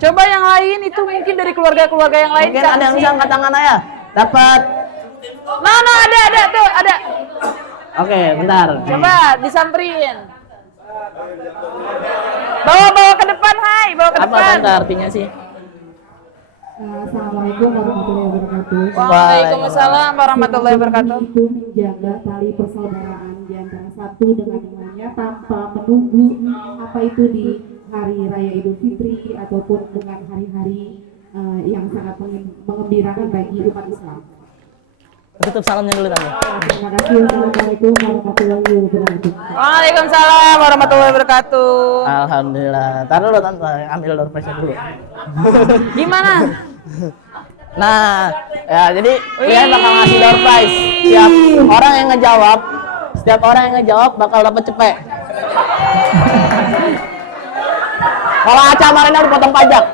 Coba yang lain itu mungkin dari keluarga-keluarga yang lain. Mungkin ada yang bisa angkat tangan ayah. Dapat. Nah, ada tuh, ada. Oke, bentar. Coba disamperin. Bawa ke depan, Hai. Bawa ke Apa depan. tante artinya sih? Assalamualaikum warahmatullahi wabarakatuh. Waalaikumsalam warahmatullahi wabarakatuh. Itu menjaga tali persaudaraan di antara satu dengan yang lainnya tanpa menunggu apa itu di hari raya Idul Fitri ataupun dengan hari-hari yang sangat mengembirakan bagi umat Islam. Tutup salamnya dulu tante. Terima kasih. Assalamualaikum warahmatullahi wabarakatuh. Waalaikumsalam warahmatullahi wabarakatuh. Alhamdulillah. Taruh dulu tante, ambil door prize dulu. Gimana? Nah, ya jadi kalian bakal ngasih door prize. Setiap orang yang ngejawab bakal dapat cepek. Kalau Aca kemarin harus potong pajak.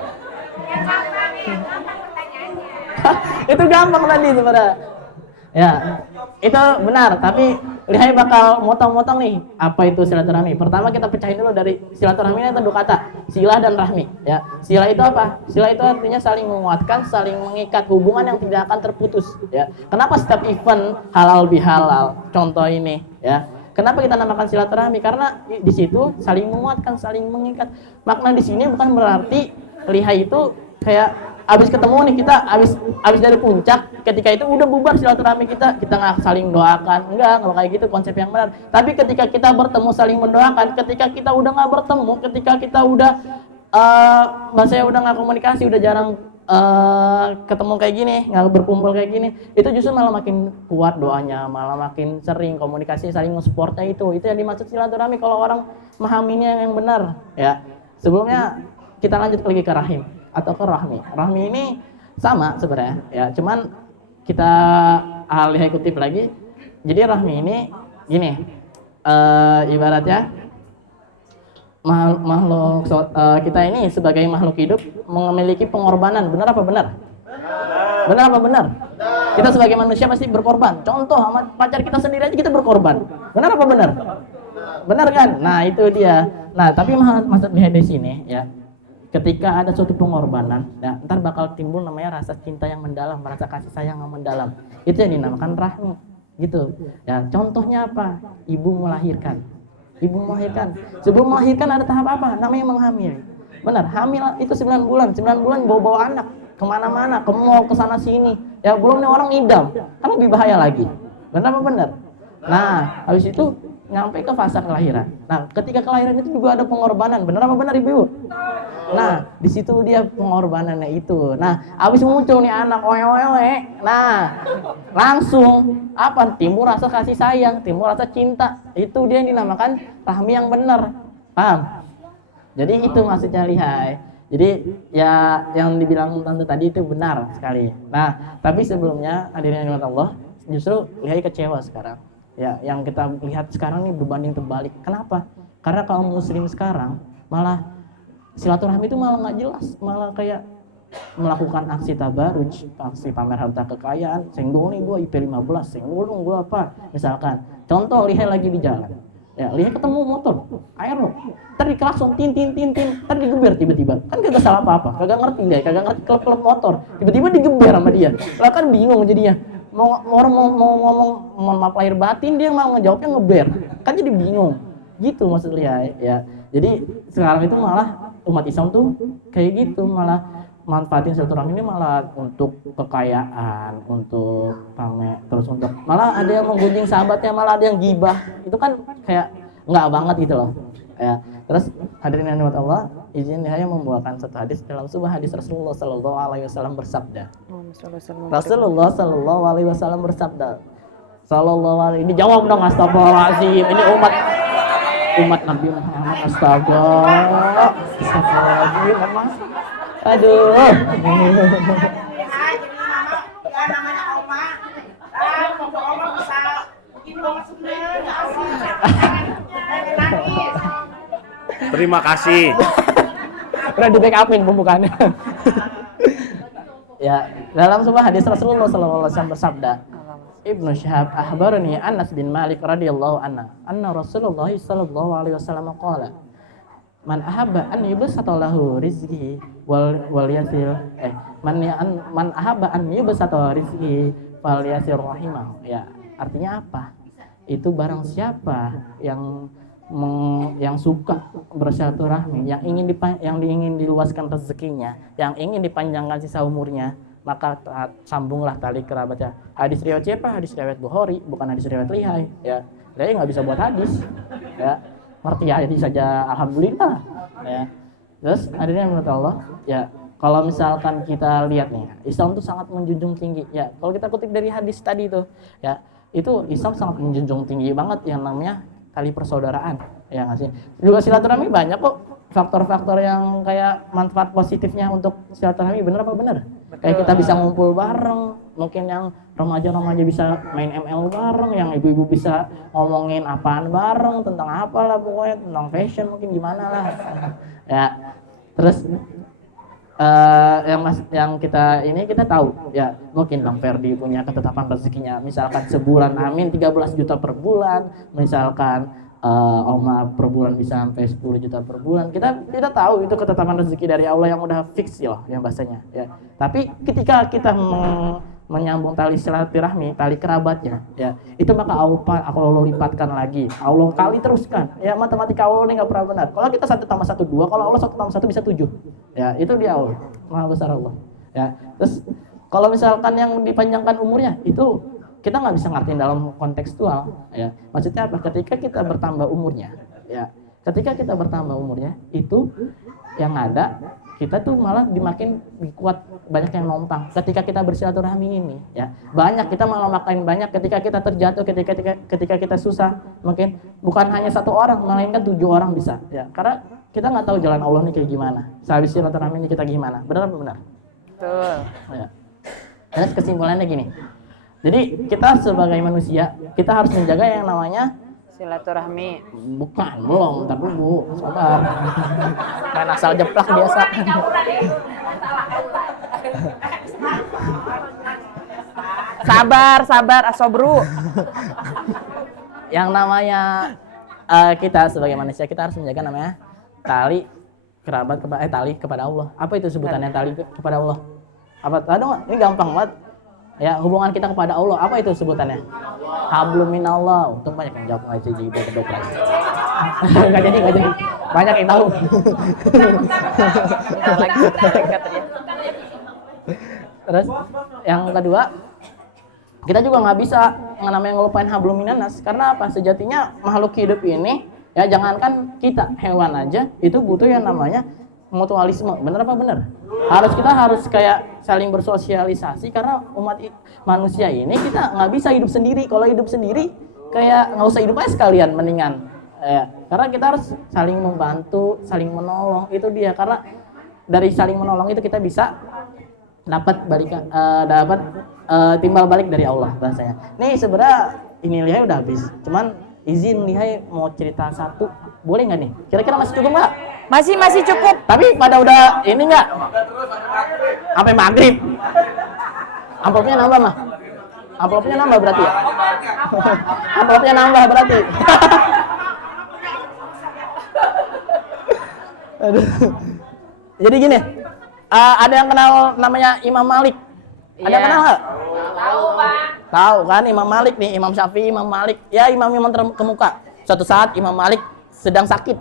Itu gampang tadi sebenarnya. Ya, itu benar. Tapi Lihai bakal motong-motong nih. Apa itu silaturahmi? Pertama kita pecahin dulu dari silaturahmi ini ada dua kata, sila dan rahmi. Ya, sila itu apa? Sila itu artinya saling menguatkan, saling mengikat hubungan yang tidak akan terputus. Ya, kenapa setiap event halal bihalal? Contoh ini, ya. Kenapa kita namakan silaturahmi? Karena di situ saling menguatkan, saling mengikat. Makna di sini bukan berarti Lihai itu kayak abis ketemu nih kita abis dari puncak, ketika itu udah bubar silaturahmi kita nggak saling doakan, enggak, kalau kayak gitu konsep yang benar. Tapi ketika kita bertemu saling mendoakan, ketika kita udah nggak bertemu, ketika kita udah bahasanya udah nggak komunikasi, udah jarang ketemu kayak gini, nggak berkumpul kayak gini, itu justru malah makin kuat doanya, malah makin sering komunikasi, saling nge-supportnya itu yang dimaksud silaturahmi kalau orang memahaminya yang benar. Ya, sebelumnya kita lanjut lagi ke rahim atau ke rahmi. Rahmi ini sama sebenarnya, ya. Cuman kita Lihai kutip lagi. Jadi rahmi ini gini, ibaratnya makhluk kita ini sebagai makhluk hidup memiliki pengorbanan. Benar apa benar? Benar apa benar? Kita sebagai manusia pasti berkorban. Contoh sama pacar kita sendiri aja kita berkorban. Benar apa benar? Benar kan? Nah itu dia. Nah tapi maksud Lihai di sini, ya. Ketika ada suatu pengorbanan, ya, ntar bakal timbul namanya rasa cinta yang mendalam, rasa kasih sayang yang mendalam. Itu yang dinamakan rahmi, gitu. Ya, contohnya apa? Ibu melahirkan. Sebelum melahirkan ada tahap apa? Namanya menghamil. Benar, hamil itu 9 bulan. 9 bulan bawa anak kemana-mana, ke mall, ke sana sini. Ya belum nih orang idam, kan lebih bahaya lagi. Benar apa benar? Nah, habis itu nyampe ke fase kelahiran. Nah, ketika kelahiran itu juga ada pengorbanan. Benar apa benar ibu? Nah, di situ dia pengorbanannya itu. Nah, habis muncul nih anak oe. Nah, langsung apa? Timbul rasa kasih sayang, timbul rasa cinta. Itu dia yang dinamakan rahmi yang benar. Paham? Jadi itu maksudnya Lihai. Jadi ya yang dibilang tante tadi itu benar sekali. Nah, tapi sebelumnya hadirin yang Allah, justru Lihai kecewa sekarang. Ya, yang kita lihat sekarang nih berbanding terbalik. Kenapa? Karena kaum muslim sekarang malah silaturahmi itu malah nggak jelas, malah kayak melakukan aksi tabaruj, aksi pamer harta kekayaan, senggol nih gue IP 15, senggol dong gue apa, misalkan. Contoh Lihai lagi di jalan, ya Lihai ketemu motor, air lo, tadi klakson, tin, tadi digeber tiba-tiba, kan kagak salah apa-apa, kagak ngerti deh, kagak ngerti klub motor, tiba-tiba digeber sama dia, lah kan bingung jadinya, mau ngomong, mohon maaf lahir batin, dia mau ngejawabnya ngeber, kan jadi bingung, gitu maksud Lihai, ya. Jadi sekarang itu malah umat Islam tuh kayak gitu, malah manfaatin silaturahmi ini malah untuk kekayaan, untuk pamer, terus untuk malah ada yang menggunjing sahabatnya, malah ada yang gibah. Itu kan kayak nggak banget gitu loh. Ya. Terus hadirin yang dirahmati Allah, izin saya membawakan satu hadis dalam sebuah hadis Rasulullah Sallallahu Alaihi Wasallam bersabda. Rasulullah Sallallahu Alaihi Wasallam bersabda. Sallallahu Alaihi. Dijawab dong, astagfirullahaladzim. Ini umat Nabi Muhammad, astagfirullahaladzim. Aduh. Terima kasih. Udah di backupin pembukaannya. Ya, dalam sebuah hadis Rasulullah SAW bersabda, Ibnu Syihab akhbarani Anas bin Malik radhiyallahu anhu anna Rasulullah sallallahu alaihi wasallam qala man ahabba an yubsata lahu rizqi wal yasil man ahabba an yubsata rizqi fal yasir rahimah. Ya, artinya apa? Itu barang siapa yang suka bersilaturahmi, yang ingin diluaskan rezekinya, yang ingin dipanjangkan sisa umurnya, maka sambunglah tali kerabatnya. Hadis riwayat siapa? Hadis riwayat Bukhari, bukan hadis riwayat Lihai. Ya, Lihai nggak bisa buat hadis. Ya, ngerti hadis saja, alhamdulillah. Ya, terus hadirin menurut Allah, ya kalau misalkan kita lihat nih, Islam itu sangat menjunjung tinggi. Ya, kalau kita kutip dari hadis tadi itu, ya itu Islam sangat menjunjung tinggi banget yang namanya tali persaudaraan, ya nggak sih? Juga silaturahmi banyak kok faktor-faktor yang kayak manfaat positifnya untuk silaturahmi, bener apa bener? Betul. Kayak kita bisa ngumpul bareng, mungkin yang remaja-remaja bisa main ML bareng, yang ibu-ibu bisa ngomongin apaan bareng, tentang apalah pokoknya, tentang fashion mungkin gimana lah. Ya, terus yang kita tahu ya, mungkin Bang Ferdi punya ketetapan rezekinya misalkan sebulan amin 13 juta per bulan, misalkan Oma per bulan bisa sampai 10 juta per bulan. Kita tahu itu ketetapan rezeki dari Allah yang udah fix ya, yang bahasanya ya. Tapi ketika kita menyambung tali silaturahmi, tali kerabatnya ya, itu maka Allah lipatkan lagi, Allah kali teruskan ya. Matematika Allah ini nggak pernah benar. Kalau kita 1 tambah 1 2, kalau Allah 1 tambah 1 bisa 7 ya, itu dia Allah, maha besar Allah ya. Terus kalau misalkan yang dipanjangkan umurnya, itu kita nggak bisa ngertiin dalam kontekstual ya. Maksudnya apa? Ketika kita bertambah umurnya ya, itu yang ada kita tuh malah dimakin kuat, banyak yang nompang ketika kita bersilaturahmi ini ya. Banyak kita malah makin banyak ketika kita terjatuh, ketika kita susah, mungkin bukan hanya 1 orang, melainkan 7 orang bisa ya. Karena kita nggak tahu jalan Allah nih kayak gimana, sehabis silaturahmi ini kita gimana, benar apa benar? Betul. Ya. Terus kesimpulannya gini, jadi kita sebagai manusia kita harus menjaga yang namanya Silaturahmi. bukan, belum, ntar dulu, sabar. Kan asal jeplak biasa. Sabar, asobru. Yang namanya kita sebagai manusia kita harus menjaga namanya tali kerabat tali kepada Allah. Apa itu sebutannya tali kepada Allah? Apa? Tahu? Ini gampang banget. Ya, hubungan kita kepada Allah, apa itu sebutannya? Hablum minallah. Untung banyak yang jawab ngaji jadi kedokteran. Enggak jadi. Banyak yang tahu. Terus yang kedua, kita juga nggak bisa namanya ngelupain hablum minanas, karena apa? Sejatinya makhluk hidup ini ya, jangankan kita, hewan aja itu butuh yang namanya mutualisme. Bener apa bener? Kita harus kayak saling bersosialisasi, karena umat manusia ini kita nggak bisa hidup sendiri. Kalau hidup sendiri kayak nggak usah hidup aja sekalian, mendingan ya. Karena kita harus saling membantu, saling menolong, itu dia. Karena dari saling menolong itu kita bisa dapat timbal balik dari Allah bahasanya. Nih sebenarnya ini Lihai udah habis, cuman izin Lihai mau cerita satu, boleh nggak nih? Kira-kira masih cukup nggak? Masih cukup. Tapi pada udah ini nggak? Sampai maghrib. Amplopnya nambah mah? Amplopnya nambah berarti ya? Amplopnya nambah berarti. Aduh. Jadi gini, ada yang kenal namanya Imam Malik? Ada yang kenal nggak? Tahu, Pak. Tahu kan Imam Malik nih, Imam Syafi'i, Imam Malik. Ya, imam-imam terkemuka. Suatu saat Imam Malik sedang sakit.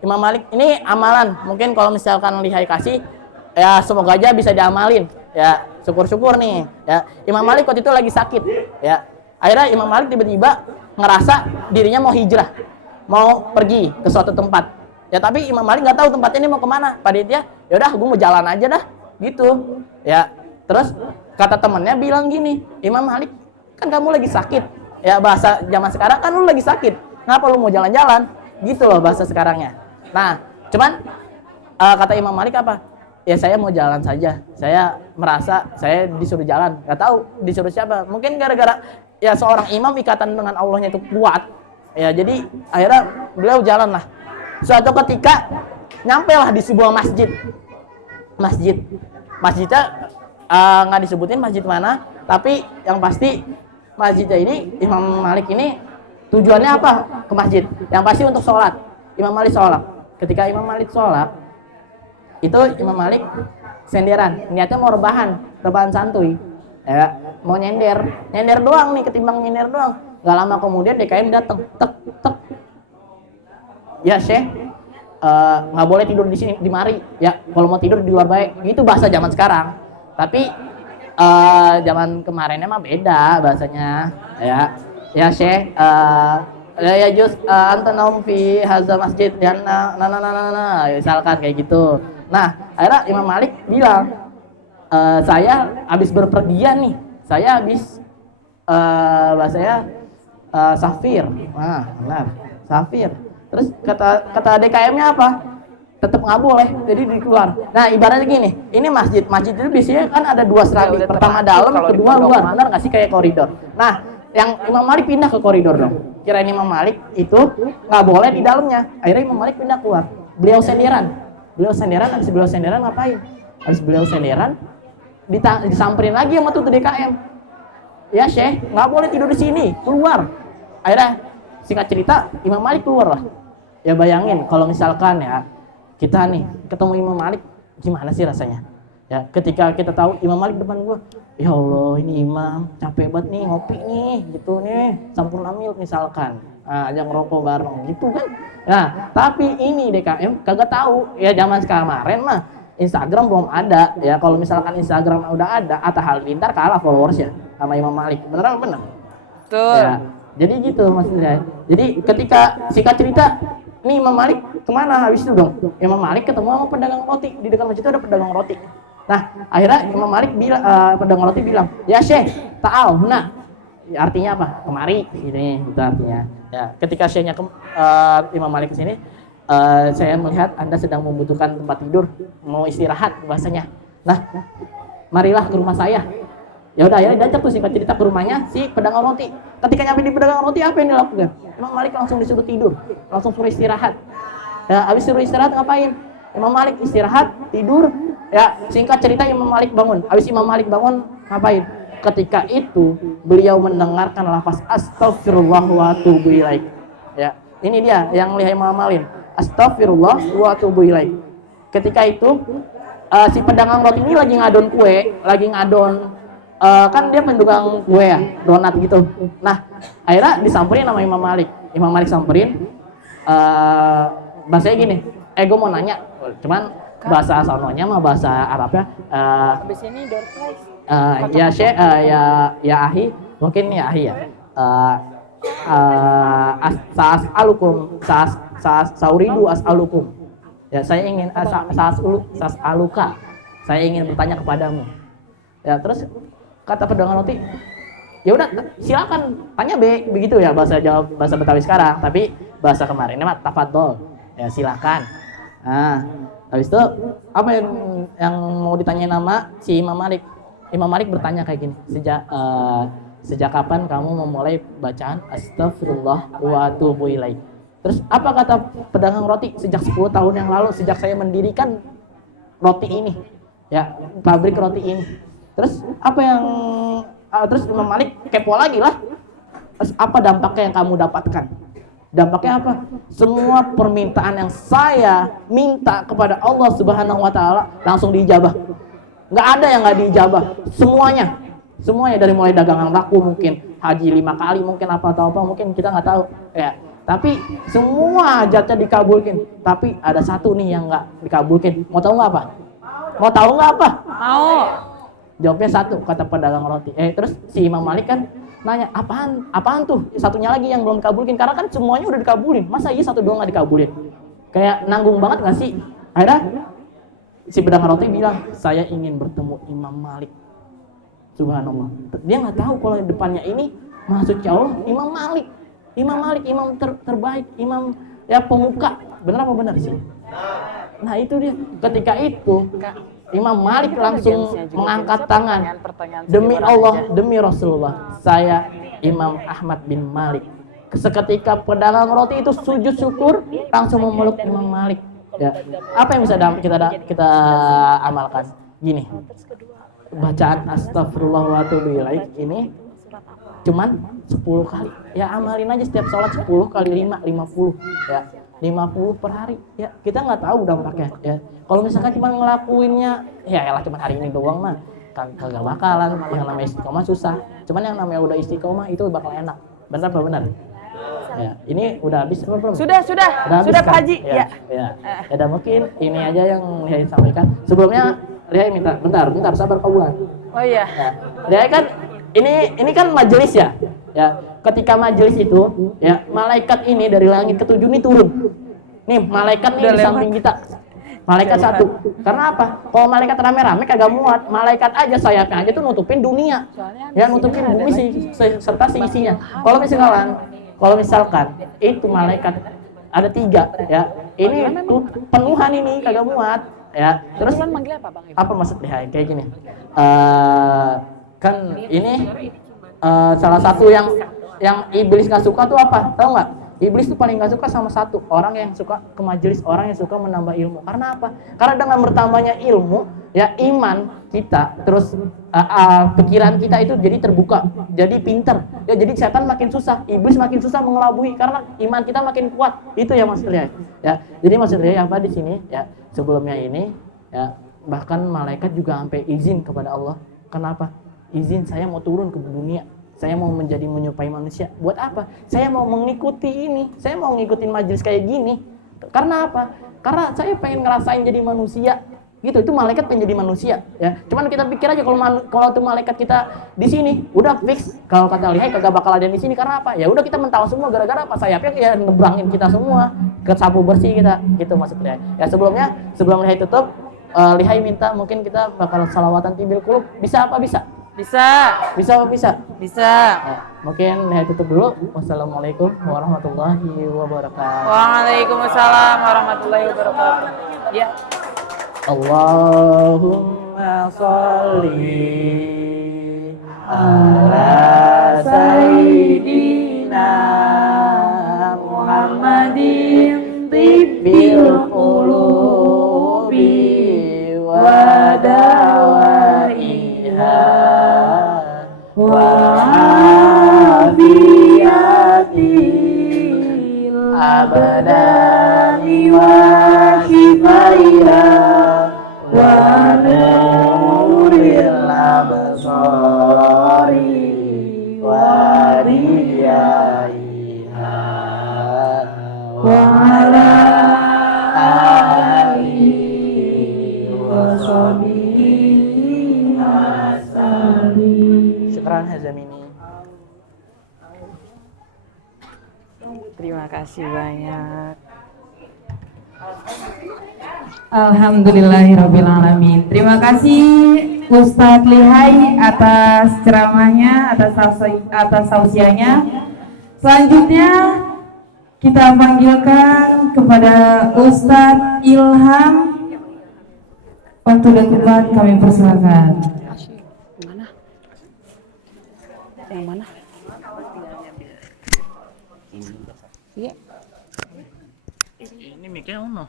Imam Malik ini amalan, mungkin kalau misalkan Lihai kasih, ya semoga aja bisa diamalin. Ya, syukur-syukur nih. Ya, Imam Malik waktu itu lagi sakit. Ya, akhirnya Imam Malik tiba-tiba ngerasa dirinya mau hijrah, mau pergi ke suatu tempat. Ya, tapi Imam Malik nggak tahu tempatnya ini mau kemana. Pada dia, ya udah, gue mau jalan aja dah, gitu. Ya, terus kata temennya bilang gini, Imam Malik, kan kamu lagi sakit. Ya, bahasa zaman sekarang kan lu lagi sakit. Ngapa lu mau jalan-jalan? Gitu loh bahasa sekarangnya. Nah, cuman kata Imam Malik apa? Ya saya mau jalan saja. Saya merasa saya disuruh jalan. Gak tahu disuruh siapa. Mungkin gara-gara ya seorang imam ikatan dengan Allahnya itu kuat. Ya jadi akhirnya beliau jalan lah. Suatu ketika nyampe lah di sebuah masjid. Masjidnya nggak disebutin masjid mana. Tapi yang pasti masjidnya ini Imam Malik ini tujuannya apa ke masjid? Yang pasti untuk sholat. Imam Malik sholat. ketika Imam Malik sholat, itu Imam Malik senderan, niatnya mau rebahan santuy, ya, mau nyender doang nih, ketimbang nyender doang. Gak lama kemudian DKM datang, tek, ya Syekh, nggak boleh tidur di sini, di mari, ya, kalau mau tidur di luar baik, gitu bahasa zaman sekarang. Tapi zaman kemarinnya mah beda bahasanya, ya Syekh, ya juz anta naum fi hazal masjid dan misalkan kayak gitu. Nah, akhirnya Imam Malik bilang, saya habis berpergian nih, saya habis bahasanya safir. Nah, benar, safir. Terus kata DKM-nya apa? Tetap nggak boleh, jadi dikeluar. Nah, ibaratnya gini, ini masjid itu biasanya kan ada dua seradi, pertama dalam, kedua luar, benar nggak sih, kayak koridor. Nah, yang Imam Malik pindah ke koridor dong. Kirain Imam Malik itu nggak boleh di dalamnya. Akhirnya Imam Malik pindah keluar. Beliau senderan, habis beliau senderan ngapain? Habis beliau senderan, disamperin lagi sama tuh DKM. Ya Syekh, nggak boleh tidur di sini, keluar. Akhirnya singkat cerita, Imam Malik keluar lah. Ya bayangin kalau misalkan ya kita nih ketemu Imam Malik, gimana sih rasanya? Ya, ketika kita tahu Imam Malik depan gua, ya Allah ini imam capek banget nih ngopi nih, gitu nih, sampurna milk misalkan, ajak ngerokok bareng gitu kan. Nah, tapi ini DKM kagak tahu, ya zaman kemarin mah Instagram belum ada, ya kalau misalkan Instagram udah ada, Atta Halilintar kalah followersnya sama Imam Malik, bener apa bener? Betul. Ya, jadi gitu maksudnya. Jadi ketika singkat cerita, nih Imam Malik kemana habis itu dong? Imam Malik ketemu sama pedagang roti, di dekat masjid itu ada pedagang roti. Nah, akhirnya Imam Malik bilang, pedagang roti bilang, ya Syekh, ta'al, nah, ya, artinya apa? Kemari, gitu artinya. Ya, ketika Syekhnya Imam Malik kesini, saya melihat Anda sedang membutuhkan tempat tidur, mau istirahat bahasanya. Nah, marilah ke rumah saya. Ya udah, ya diajak tuh singkat cerita ke rumahnya si pedagang roti. Ketika nyampe di pedagang roti, apa yang dilakukan? Imam Malik langsung disuruh tidur, langsung suruh istirahat. Ya, habis suruh istirahat ngapain? Imam Malik istirahat, tidur. Ya, singkat cerita Imam Malik bangun. Habis Imam Malik bangun, ngapain? Ketika itu beliau mendengarkan lafaz astagfirullah wa atubu ilaik. Ya, ini dia yang lihat Imam Malik. Astagfirullah wa atubu ilaik. Ketika itu si pedagang roti ini lagi ngadon kue, kan dia pendagang kue ya, donat gitu. Nah, akhirnya disamperin sama Imam Malik. Imam Malik samperin, bahasanya gini, gue mau nanya, cuman bahasa sononya mah bahasa Arabnya. Habis ini door prize. Ya Syekh, ya Ahi, mungkin ya Ahi ya. Sauridu as'alukum. Ya, saya ingin sa'aluka. Saya ingin bertanya kepadamu. Ya, terus kata pedagang roti, ya udah silakan tanya begitu ya bahasa Jawa, bahasa Betawi sekarang, tapi bahasa kemarinnya mah tafadhol. Ya, silakan. Nah, habis itu apa yang mau ditanyain nama si Imam Malik? Imam Malik bertanya kayak gini, sejak kapan kamu memulai bacaan astagfirullah wa atubu ilaik? Terus apa kata pedagang roti? Sejak 10 tahun yang lalu, sejak saya mendirikan roti ini, ya, pabrik roti ini. Terus apa yang terus Imam Malik kepo lagi lah. Terus apa dampaknya yang kamu dapatkan? Dampaknya apa? Semua permintaan yang saya minta kepada Allah Subhanahu wa taala langsung diijabah. Nggak ada yang nggak diijabah. Semuanya dari mulai dagangan laku mungkin, haji 5 kali mungkin, apa mungkin kita nggak tahu. Ya, tapi semua hajatnya dikabulkan. Tapi ada satu nih yang nggak dikabulkan. Mau tahu nggak apa? Mau tahu nggak apa? Mau. Jawabnya satu, kata pedagang roti. Terus si Imam Malik kan nanya, apaan tuh? Satunya lagi yang belum dikabulin, karena kan semuanya udah dikabulin. Masa iya satu doang nggak dikabulin? Kayak nanggung banget nggak sih? Akhirnya si pedagang roti bilang, saya ingin bertemu Imam Malik. Subhanallah. Dia nggak tahu kalau di depannya ini maksudnya Allah Imam Malik, imam terbaik, imam ya pemuka. Benar apa benar sih? Nah itu dia. Ketika itu Imam Malik langsung mengangkat tangan, demi Allah, demi Rasulullah, saya Imam Ahmad bin Malik. Seketika pedagang roti itu sujud syukur, langsung memeluk Imam Malik. Ya, apa yang bisa kita amalkan? Gini, bacaan astagfirullah wa atubu ilaik ini cuman 10 kali. Ya amalin aja setiap sholat 10 kali 5, 50. Ya, 50 per hari. Ya, kita nggak tahu dampaknya. Ya, kalau misalkan cuma ngelakuinnya, ya elah cuma hari ini doang mah, kagak bakalan. Yang namanya istiqomah susah. Cuman yang namanya udah istiqomah itu bakal enak. Benar apa benar? Ya, ini udah habis apa belum? Sudah, habis sudah Pak kan? Haji. Ya, ya. Ya, udah mungkin ini aja yang Lihai sampaikan. Sebelumnya Lihai minta, bentar, sabar kawan. Oh iya. Ya, Lihai kan ini kan majelis ya. Ya, ketika majelis itu, ya malaikat ini dari langit ketujuh ini turun. Nih, malaikat nih Udah di lewat. samping kita. Malaikat Udah satu. Karena apa? Kalau malaikat rame-rame kagak muat. Malaikat aja sayapnya aja tuh nutupin dunia. Soalnya Ya, nutupin bumi serta seisinya. Kalau misalkan itu malaikat ada 3 ya. Ini tuh penuhan ini kagak muat ya. Terus Terus manggil apa Bang? apa maksudnya kayak gini? Kan ini salah satu yang iblis nggak suka tuh apa? Tahu nggak? Iblis tuh paling nggak suka sama satu orang yang suka ke majelis, orang yang suka menambah ilmu. Karena apa? Karena dengan bertambahnya ilmu, ya iman kita, terus pikiran kita itu jadi terbuka, jadi pinter. Ya jadi setan makin susah, iblis makin susah mengelabui karena iman kita makin kuat. Itu ya maksudnya. Ya, jadi maksudnya apa di sini? Ya sebelumnya ini, ya bahkan malaikat juga sampai izin kepada Allah. Kenapa? Izin saya mau turun ke dunia. Saya mau menjadi menyerupai manusia. Buat apa? Saya mau mengikuti ini. Saya mau ngikutin majelis kayak gini. Karena apa? Karena saya pengen ngerasain jadi manusia. Gitu. Itu malaikat pengen jadi manusia. Ya. Cuman kita pikir aja kalau tuh malaikat kita di sini, udah fix. Kalau kata Lihai kagak bakal ada di sini. Karena apa? Ya udah kita mental semua. Gara-gara apa? Sayapnya ya nebrangin kita semua. Kesapu bersih kita. Gitu maksudnya. Ya sebelum Lihai tutup, Lihai minta mungkin kita bakal salawatan tibil kulub. Bisa apa bisa? Bisa. Bisa apa bisa? Bisa. Nah, mungkin Lihai tutup dulu. Wassalamualaikum warahmatullahi wabarakatuh. Waalaikumsalam warahmatullahi wabarakatuh. Ya. Allahumma sholli ala sayyidina Muhammadin tibbil qulubi wa dawaiha wa afiyatil abadani wa shifaiha wa nuril absari wa riyaiha wa ala alihi wa sahbihi wasallim. Syukran Hazamini. Terima kasih banyak. Alhamdulillahirrabbilalamin. Terima kasih Ustadz Lihai atas ceramahnya, atas tausiahnya. Selanjutnya kita panggilkan kepada Ustadz Ilham. Waktu dan tempat kami persilakan. Yang mana? Iya. Ini mic-nya ono.